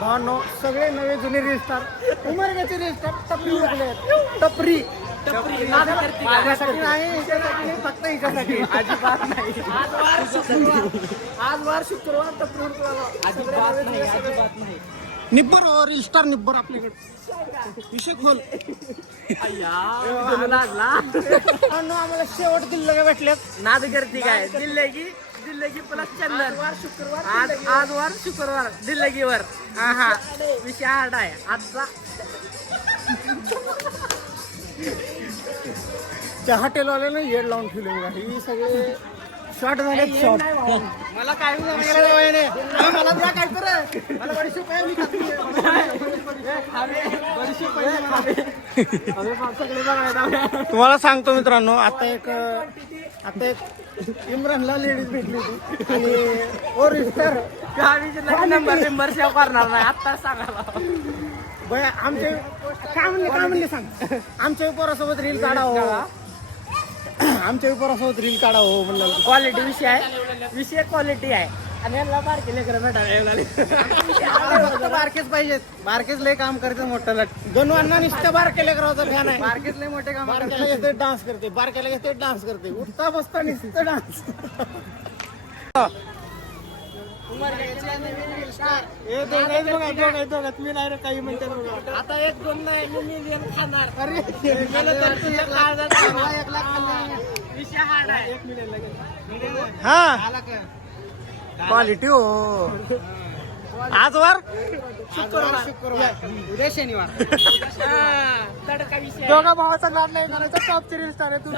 भावांनो सगळे नवे जुने रील स्टार उमरग्याचे रील स्टार टपरी उरले आहेत. टपरी माझ्यासाठी नाही, हिच्यासाठी नाही, फक्त हिच्यासाठी. अजिबात नाही. आज वार शुक्रवार टपरी उरकला. अजिबात नाही. निब्बर रील स्टार निब्बर आपल्याकडे विषय खोल. लागला आम्हाला शेवट दिल्लं भेटल्यात. नाद करते काय दिल्लगी प्लस चंदन. आज वार शुक्रवार दिल्लगीवर. हा विषय हार्ड आहे आजचा. त्या हॉटेलवाल्यानं येड लावून ठेवले बघा. ही सगळे शॉर्ट झाले शॉर्ट. मला काय मला द्या काय तर मला बडीशेप आहे, मी खाते. तुम्हाला सांगतो मित्रांनो, आता एक इम्रानला लेडीज भेटली होती आणि ओ रिस्टर नंबर सेव्ह करणार नाही आता सांगायला. बया आमच्या काय म्हणले सांग. आमच्या पोरासोबत रील काढा हो, आमच्या पोरासोबत रील काढा हो म्हणलं. क्वालिटी विषय क्वालिटी आहे आणि यांना बारके लेकरं भेटायला फक्त बारकेच पाहिजेत. बारकेच लय काम करते मोठं. गणवांना नुसतं बारके लेकराचा फॅन आहे. बारकेच लय मोठे काम. बारक्याला घेते डान्स करते, बारक्याला घेते डान्स करते, उठता बसता नुसतं डान्स. मी नाही रे काही म्हणते. आता एक दोन नाही मिलियन खाणार. अरे विषय हार्ड आहे. हा क्वालिटी हो. आज वार शुक्रवार उद्या शनिवार. तडका विषय दोघा भावाचा लाड नाही करायचा. टॉपचे रील स्टार आहे. तू